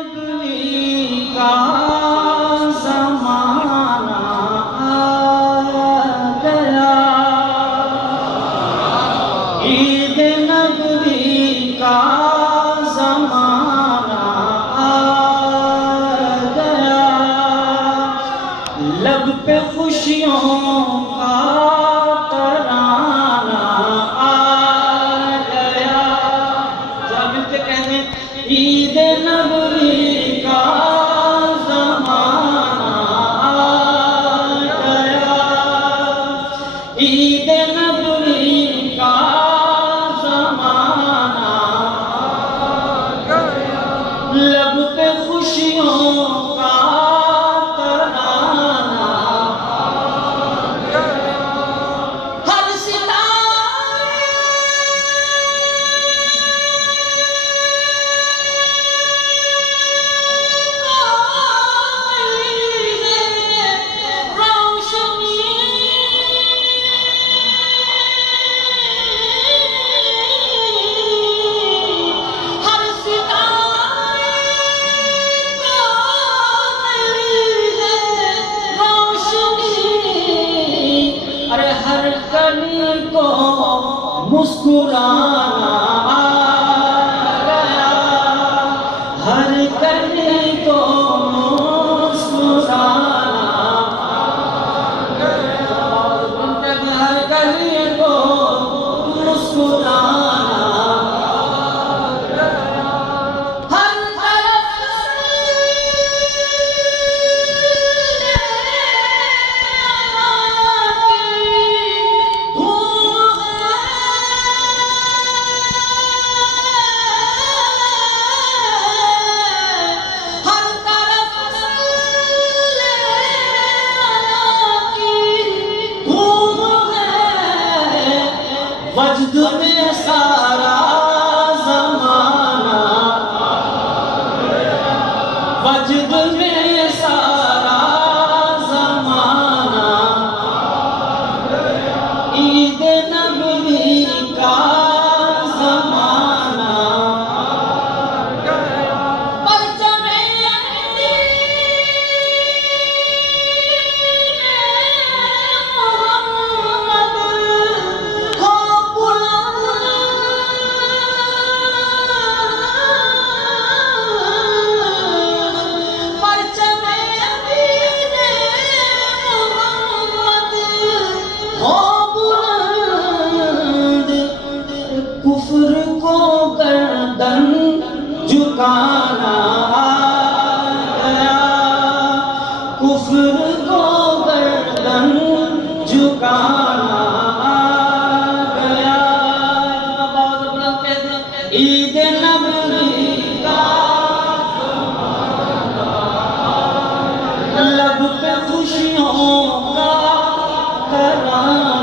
نبوی کا زمانہ آ گیا، عید نبوی کا زمانہ آ گیا، لب پہ خوشیوں کا ترانہ آ گیا۔ جب مل کے کہتے ہیں عید نبوی کا زمانہ آ گیا، عید نبوی کا زمانہ آ گیا، لب پہ خوشیوں کا ترانہ آ گیا، ہر ستارے کو مسکرانا آ گیا، ہر کلی کو مسکرانا آ گیا، ہر کلی کو مسکرانا آ گیا، ہر طرف وجد میں سارا زمانہ، وجد میں سارا زمانہ، عید نبوی کا زمانہ، پرچم کفر کو گردن جھکانا آ گیا، کفر کو گردن جھکانا آ گیا، بہت بلند کہتے ہیں عید نبوی کا لب پہ خوشیوں کا ترانہ